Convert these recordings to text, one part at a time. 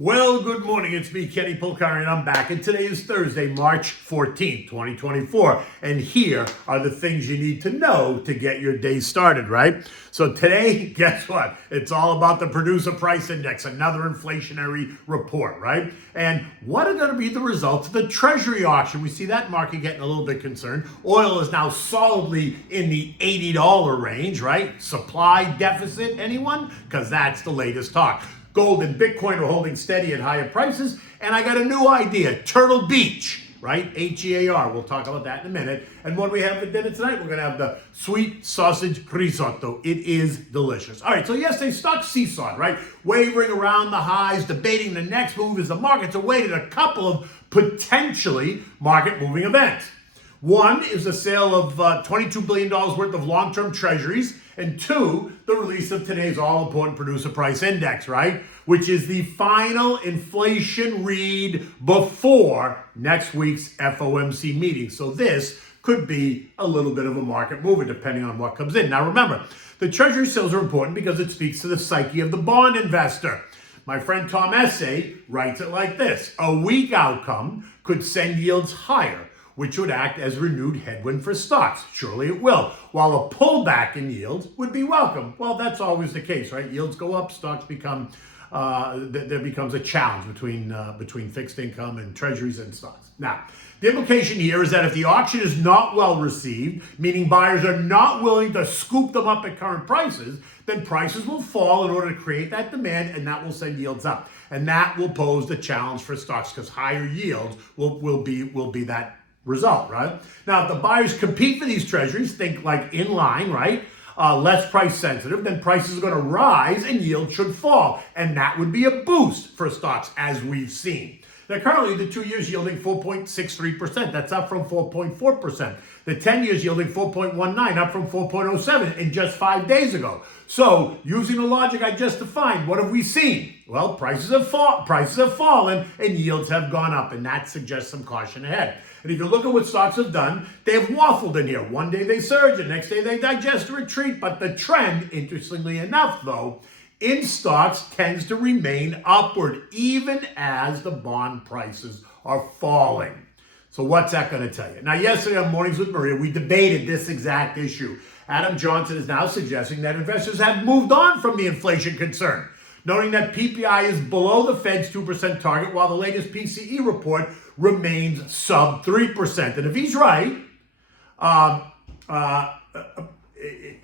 Well, good morning. It's me, Kenny Polcari, and I'm back. And today is Thursday, March 14th, 2024. And here are the things you need to know to get your day started, right? So today, guess what? It's all about the producer price index, another inflationary report, right? And what are going to be the results of the Treasury auction? We see that market getting a little bit concerned. Oil is now solidly in the $80 range, right? Supply deficit, anyone? Because that's the latest talk. Gold and Bitcoin are holding steady at higher prices. And I got a new idea, Turtle Beach, right? H-E-A-R. We'll talk about that in a minute. And what we have for dinner tonight, we're going to have the sweet sausage risotto. It is delicious. All right, so yesterday, stocks seesawed, right? Wavering around the highs, debating the next move as the markets awaited a couple of potentially market-moving events. One is the sale of $22 billion worth of long-term treasuries, and two, the release of today's all-important producer price index, right? Which is the final inflation read before next week's FOMC meeting. So this could be a little bit of a market mover depending on what comes in. Now remember, the treasury sales are important because it speaks to the psyche of the bond investor. My friend Tom Essay writes it like this: a weak outcome could send yields higher, which would act as renewed headwind for stocks. Surely it will. While a pullback in yields would be welcome. Well, that's always the case, right? Yields go up, stocks become, there becomes a challenge between fixed income and treasuries and stocks. Now, the implication here is that if the auction is not well received, meaning buyers are not willing to scoop them up at current prices, then prices will fall in order to create that demand, and that will send yields up. And that will pose the challenge for stocks because higher yields will be that result, right? Now, if the buyers compete for these treasuries, think like in line, right? Less price sensitive, then prices are going to rise and yield should fall. And that would be a boost for stocks as we've seen. Now, currently, the 2 years yielding 4.63%. That's up from 4.4%. The 10 years yielding 4.19, up from 4.07 in just 5 days ago. So, using the logic I just defined, what have we seen? Well, prices have fallen and yields have gone up, and that suggests some caution ahead. And if you look at what stocks have done, they have waffled in here. One day they surge, the next day they digest a retreat. But the trend, interestingly enough, though, in stocks tends to remain upward, even as the bond prices are falling. So what's that going to tell you? Now, yesterday on Mornings with Maria, we debated this exact issue. Adam Johnson is now suggesting that investors have moved on from the inflation concern, noting that PPI is below the Fed's 2% target, while the latest PCE report remains sub 3%. And if he's right,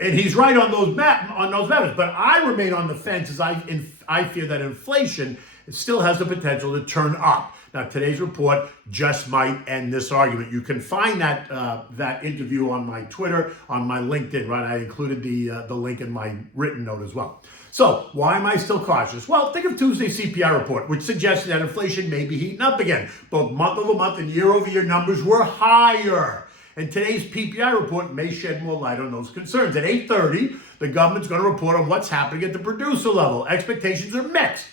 and he's right on those matters, but I remain on the fence as I fear that inflation still has the potential to turn up. Now, today's report just might end this argument. You can find that interview on my Twitter, on my LinkedIn, right? I included the link in my written note as well. So, why am I still cautious? Well, think of Tuesday's CPI report, which suggested that inflation may be heating up again. Both month-over-month and year-over-year numbers were higher. And today's PPI report may shed more light on those concerns. At 8:30, the government's going to report on what's happening at the producer level. Expectations are mixed.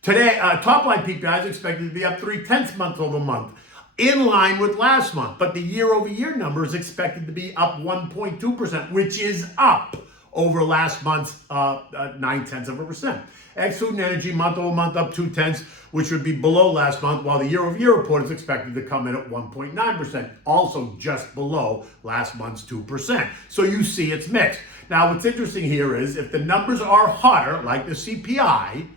Today, top-line PPI is expected to be up 0.3 month-over-month, in line with last month. But the year-over-year number is expected to be up 1.2%, which is up over last month's 0.9%. Ex-food and energy month-over-month up 0.2, which would be below last month, while the year-over-year report is expected to come in at 1.9%, also just below last month's 2%. So you see it's mixed. Now, what's interesting here is if the numbers are hotter, like the CPI,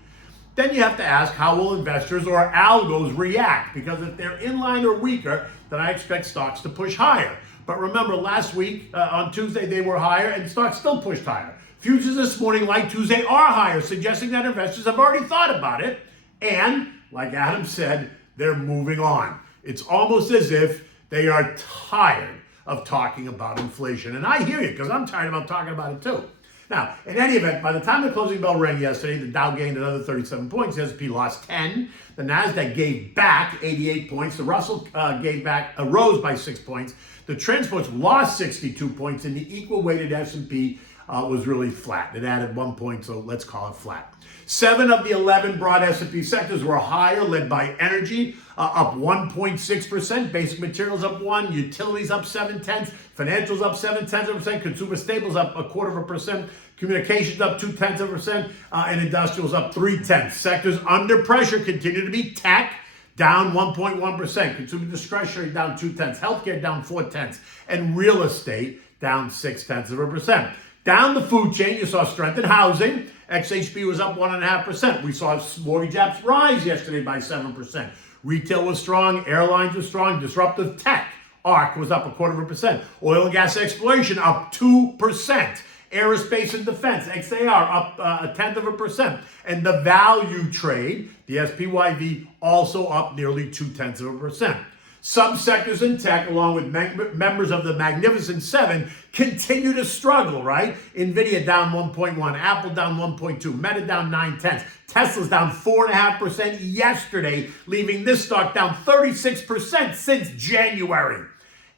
then you have to ask how will investors or algos react? Because if they're in line or weaker, then I expect stocks to push higher. But remember, last week, on Tuesday, they were higher and stocks still pushed higher. Futures this morning, like Tuesday, are higher, suggesting that investors have already thought about it. And, like Adam said, they're moving on. It's almost as if they are tired of talking about inflation. And I hear you, because I'm tired about talking about it too. Now, in any event, by the time the closing bell rang yesterday, the Dow gained another 37 points. The S&P lost 10. The Nasdaq gave back 88 points. The Russell rose by 6 points. The transports lost 62 points, and the equal-weighted S&P was really flat. It added 1 point, so let's call it flat. 7 of the 11 broad S&P sectors were higher, led by energy, up 1.6%, basic materials up 1%, utilities up 0.7%, financials up 0.7%, consumer staples up 0.25%, Communications up 0.2%, and industrials up 0.3. Sectors under pressure continue to be tech, down 1.1%. Consumer discretionary down 0.2. Healthcare down 0.4. And real estate down 0.6%. Down the food chain, you saw strength in housing. XHB was up 1.5%. We saw mortgage apps rise yesterday by 7%. Retail was strong. Airlines were strong. Disruptive tech, ARC, was up 0.25%. Oil and gas exploration up 2%. Aerospace and defense, XAR, up 0.1%. And the value trade, the SPYV, also up nearly 0.2%. Subsectors in tech, along with members of the Magnificent Seven, continue to struggle, right? NVIDIA down 1.1, Apple down 1.2, Meta down 0.9, Tesla's down 4.5% yesterday, leaving this stock down 36% since January.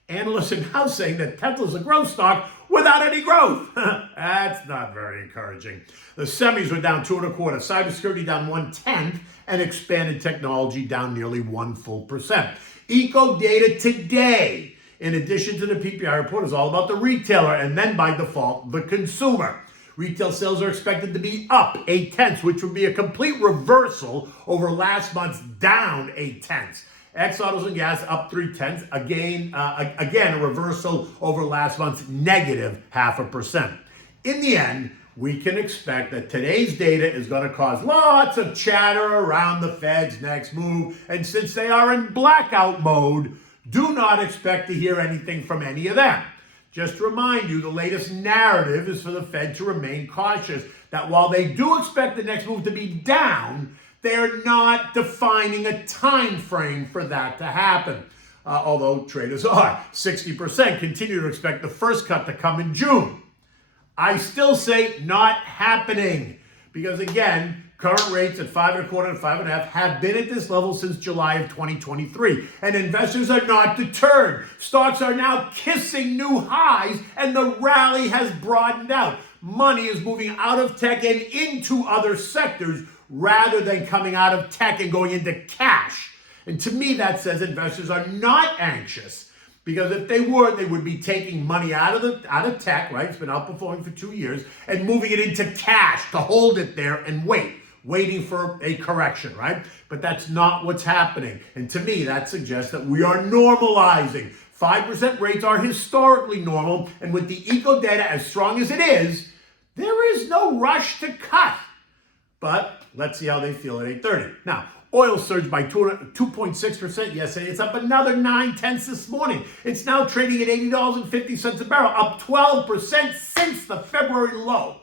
Analysts are now saying that Tesla's a growth stock without any growth. That's not very encouraging. The semis were down 2.25%, cybersecurity down 0.1, and expanded technology down nearly 1%. Eco data today, in addition to the PPI report, is all about the retailer and then by default, the consumer. Retail sales are expected to be up 0.8, which would be a complete reversal over last month's down 0.8. Ex-autos and gas up 0.3, again a reversal over last month's negative 0.5%. In the end, we can expect that today's data is going to cause lots of chatter around the Fed's next move, and since they are in blackout mode, do not expect to hear anything from any of them. Just to remind you, the latest narrative is for the Fed to remain cautious, that while they do expect the next move to be down, they're not defining a time frame for that to happen. Although traders are. 60% continue to expect the first cut to come in June. I still say not happening because, again, current rates at 5.25 and 5.5 have been at this level since July of 2023, and investors are not deterred. Stocks are now kissing new highs, and the rally has broadened out. Money is moving out of tech and into other sectors rather than coming out of tech and going into cash. And to me, that says investors are not anxious. Because if they were, they would be taking money out of tech, right? It's been outperforming for 2 years, and moving it into cash to hold it there and waiting for a correction, right? But that's not what's happening. And to me, that suggests that we are normalizing. 5% rates are historically normal, and with the eco data as strong as it is, there is no rush to cut. But let's see how they feel at 8:30. Now, oil surged by 2.6% yesterday. It's up another 0.9 this morning. It's now trading at $80.50 a barrel, up 12% since the February low.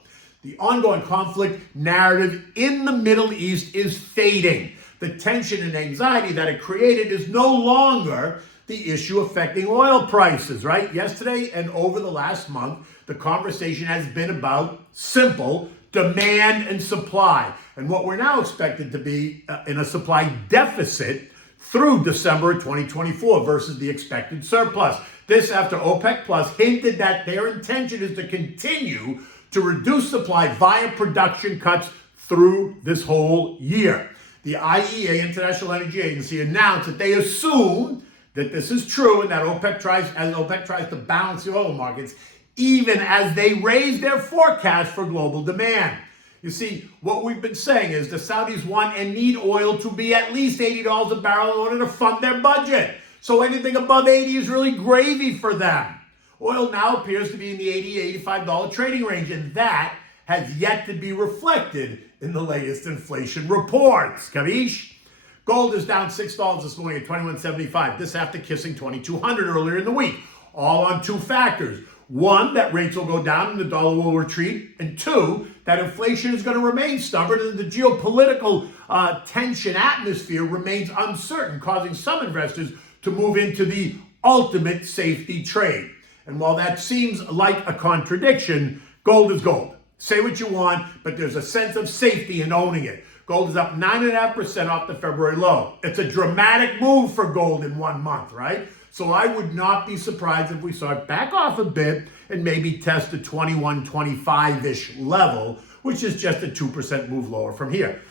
The ongoing conflict narrative in the Middle East is fading. The tension and anxiety that it created is no longer the issue affecting oil prices, right? Yesterday and over the last month, the conversation has been about simple demand and supply. And what we're now expected to be in a supply deficit through December 2024 versus the expected surplus. This after OPEC Plus hinted that their intention is to continue to reduce supply via production cuts through this whole year. The IEA, International Energy Agency, announced that they assume that this is true and that OPEC tries to balance the oil markets even as they raise their forecast for global demand. You see, what we've been saying is the Saudis want and need oil to be at least $80 a barrel in order to fund their budget. So anything above 80 is really gravy for them. Oil now appears to be in the $80, $85 trading range, and that has yet to be reflected in the latest inflation reports. Kavish? Gold is down $6 this morning at $21.75. This after kissing $2,200 earlier in the week. All on two factors. One, that rates will go down and the dollar will retreat. And two, that inflation is going to remain stubborn and the geopolitical tension atmosphere remains uncertain, causing some investors to move into the ultimate safety trade. And while that seems like a contradiction, gold is gold. Say what you want, but there's a sense of safety in owning it. Gold is up 9.5% off the February low. It's a dramatic move for gold in 1 month, right? So I would not be surprised if we saw it back off a bit and maybe test the 21.25-ish level, which is just a 2% move lower from here.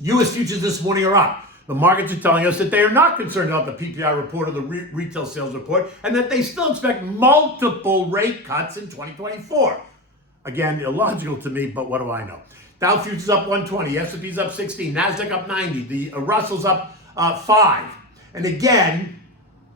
U.S. futures this morning are up. The markets are telling us that they are not concerned about the PPI report or the retail sales report, and that they still expect multiple rate cuts in 2024. Again, illogical to me, but what do I know? Dow futures up 120, S&P's up 16, Nasdaq up 90, the Russell's up 5. And again,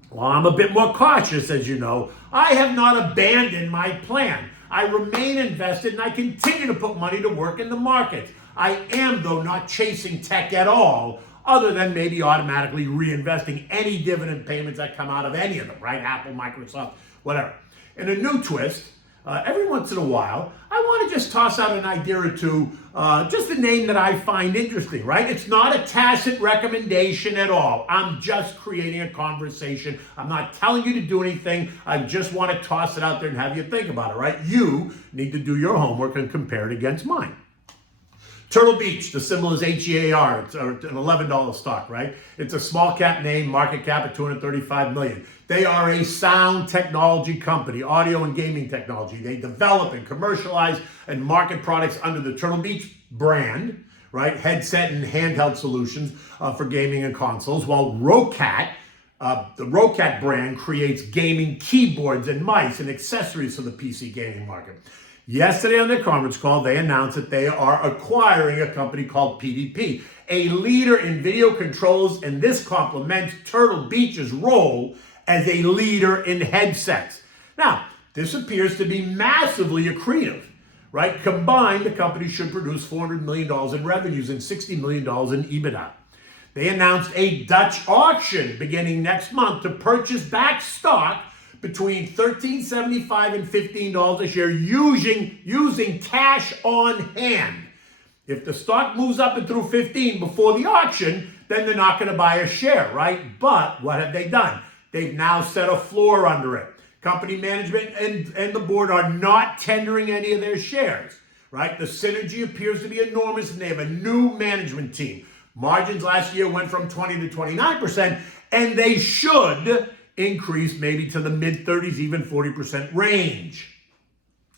while I'm a bit more cautious, as you know, I have not abandoned my plan. I remain invested and I continue to put money to work in the markets. I am, though, not chasing tech at all, other than maybe automatically reinvesting any dividend payments that come out of any of them, right? Apple, Microsoft, whatever. In a new twist, every once in a while, I want to just toss out an idea or two, just a name that I find interesting, right? It's not a tacit recommendation at all. I'm just creating a conversation. I'm not telling you to do anything. I just want to toss it out there and have you think about it, right? You need to do your homework and compare it against mine. Turtle Beach, the symbol is HEAR. It's an $11 stock, right? It's a small cap name, market cap at $235 million. They are a sound technology company, audio and gaming technology. They develop and commercialize and market products under the Turtle Beach brand, right? Headset and handheld solutions for gaming and consoles, while Rocat, the Rocat brand, creates gaming keyboards and mice and accessories for the PC gaming market. Yesterday on their conference call, they announced that they are acquiring a company called PDP, a leader in video controls, and this complements Turtle Beach's role as a leader in headsets. Now, this appears to be massively accretive, right? Combined, the company should produce $400 million in revenues and $60 million in EBITDA. They announced a Dutch auction beginning next month to purchase back stock between $13.75 and $15 a share using cash on hand. If the stock moves up and through 15 before the auction, then they're not going to buy a share, right? But what have they done? They've now set a floor under it. Company management and the board are not tendering any of their shares, right? The synergy appears to be enormous, and they have a new management team. Margins last year went from 20 to 29%, and they should increase maybe to the mid-30s, even 40% range.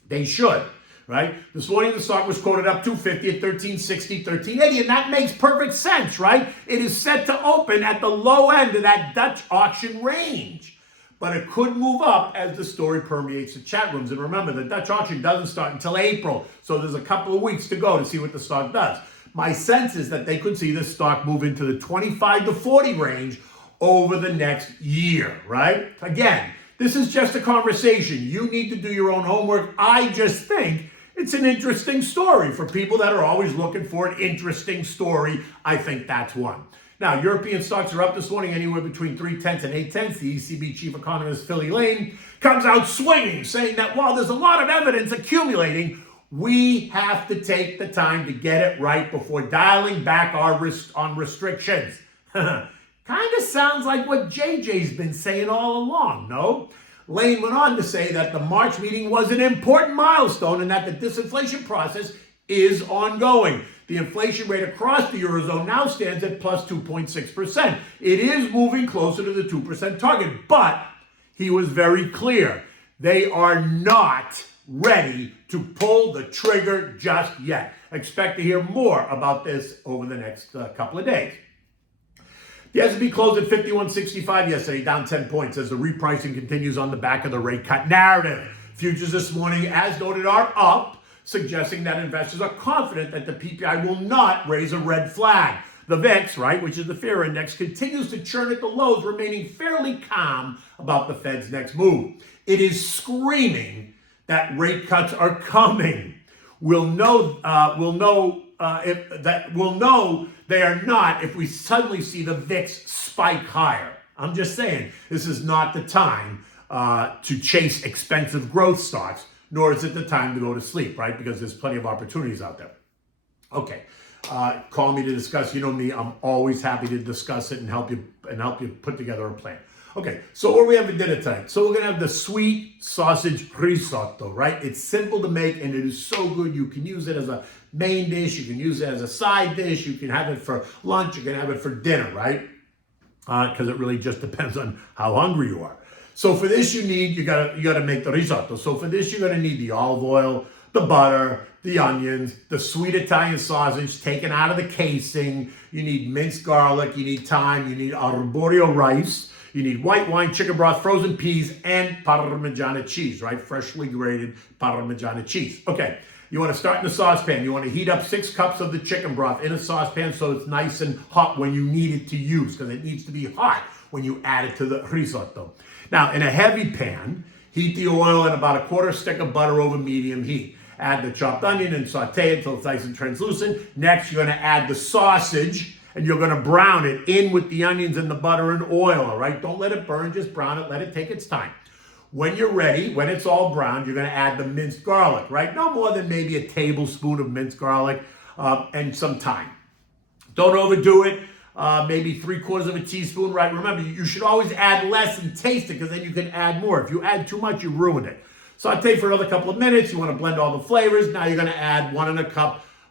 They should, right? This morning the stock was quoted up 250 at 1360, 1380, and that makes perfect sense, right? It is set to open at the low end of that Dutch auction range, but it could move up as the story permeates the chat rooms. And remember, the Dutch auction doesn't start until April, so there's a couple of weeks to go to see what the stock does. My sense is that they could see this stock move into the 25 to 40 range over the next year, right? Again, this is just a conversation. You need to do your own homework. I just think it's an interesting story for people that are always looking for an interesting story. I think that's one. Now, European stocks are up this morning anywhere between 3/10 and 8/10. The ECB chief economist, Philly Lane, comes out swinging, saying that while there's a lot of evidence accumulating, we have to take the time to get it right before dialing back on restrictions. Kind of sounds like what JJ's been saying all along, no? Lane went on to say that the March meeting was an important milestone and that the disinflation process is ongoing. The inflation rate across the Eurozone now stands at plus 2.6%. It is moving closer to the 2% target, but he was very clear. They are not ready to pull the trigger just yet. Expect to hear more about this over the next couple of days. The S&P closed at 51.65 yesterday, down 10 points as the repricing continues on the back of the rate cut narrative. Futures this morning, as noted, are up, suggesting that investors are confident that the PPI will not raise a red flag. The VIX, right, which is the fear index, continues to churn at the lows, remaining fairly calm about the Fed's next move. It is screaming that rate cuts are coming. We'll know they are not if we suddenly see the VIX spike higher. I'm just saying, this is not the time to chase expensive growth stocks, nor is it the time to go to sleep, right? Because there's plenty of opportunities out there. Okay, call me to discuss. You know me, I'm always happy to discuss it and help you put together a plan. Okay, so what do we have for dinner tonight? So we're gonna have the sweet sausage risotto, right? It's simple to make and it is so good. You can use it as a main dish, you can use it as a side dish, you can have it for lunch, you can have it for dinner, right? Because it really just depends on how hungry you are. So for this you gotta make the risotto. So for this you're gonna need the olive oil, the butter, the onions, the sweet Italian sausage taken out of the casing. You need minced garlic, you need thyme, you need arborio rice. You need white wine, chicken broth, frozen peas, and Parmigiana cheese, right? Freshly grated Parmigiana cheese. Okay, you want to start in a saucepan. You want to heat up 6 cups of the chicken broth in a saucepan so it's nice and hot when you need it to use, because it needs to be hot when you add it to the risotto. Now, in a heavy pan, heat the oil and about a 1/4 stick of butter over medium heat. Add the chopped onion and saute it until it's nice and translucent. Next, you're going to add the sausage, and you're going to brown it in with the onions and the butter and oil, all right? Don't let it burn, just brown it, let it take its time. When you're ready, when it's all browned, you're going to add the minced garlic, right? No more than maybe a tablespoon of minced garlic and some thyme. Don't overdo it. Maybe 3/4 of a teaspoon, right? Remember, you should always add less and taste it, because then you can add more. If you add too much, you ruin it. Saute for another couple of minutes. You want to blend all the flavors. Now you're going to add 1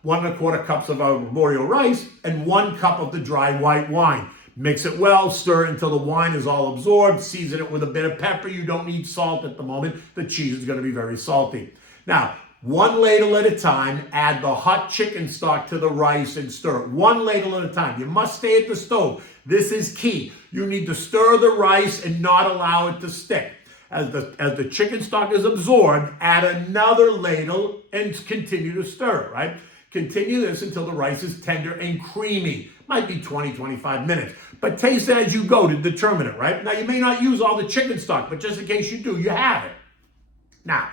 1/4 cups of arborio rice and 1 cup of the dry white wine. Mix it well, stir it until the wine is all absorbed. Season it with a bit of pepper. You don't need salt at the moment. The cheese is going to be very salty. Now, 1 ladle at a time, add the hot chicken stock to the rice and stir it. 1 ladle at a time. You must stay at the stove. This is key. You need to stir the rice and not allow it to stick. As the chicken stock is absorbed, add another ladle and continue to stir, right? Continue this until the rice is tender and creamy. Might be 20-25 minutes. But taste it as you go to determine it, right? Now, you may not use all the chicken stock, but just in case you do, you have it. Now,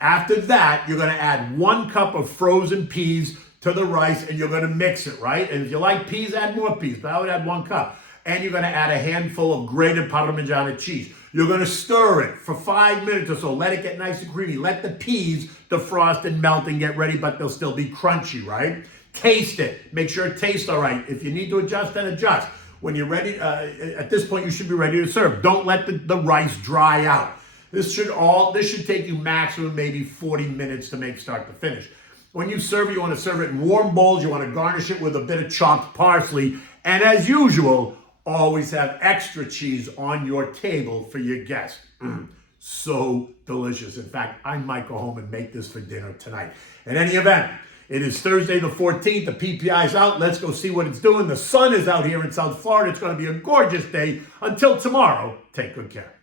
after that, you're going to add 1 cup of frozen peas to the rice, and you're going to mix it, right? And if you like peas, add more peas, but I would add 1 cup. And you're going to add a handful of grated Parmigiana cheese. You're going to stir it for 5 minutes or so. Let it get nice and creamy. Let the peas defrost and melt and get ready, but they'll still be crunchy, right? Taste it. Make sure it tastes all right. If you need to adjust, then adjust. When you're ready, at this point, you should be ready to serve. Don't let the rice dry out. This should take you maximum maybe 40 minutes to make start to finish. When you serve it, you want to serve it in warm bowls. You want to garnish it with a bit of chopped parsley. And as usual, always have extra cheese on your table for your guests. So delicious. In fact, I might go home and make this for dinner tonight. In any event, it is Thursday the 14th. The PPI is out. Let's go see what it's doing. The sun is out here in South Florida. It's going to be a gorgeous day. Until tomorrow, take good care.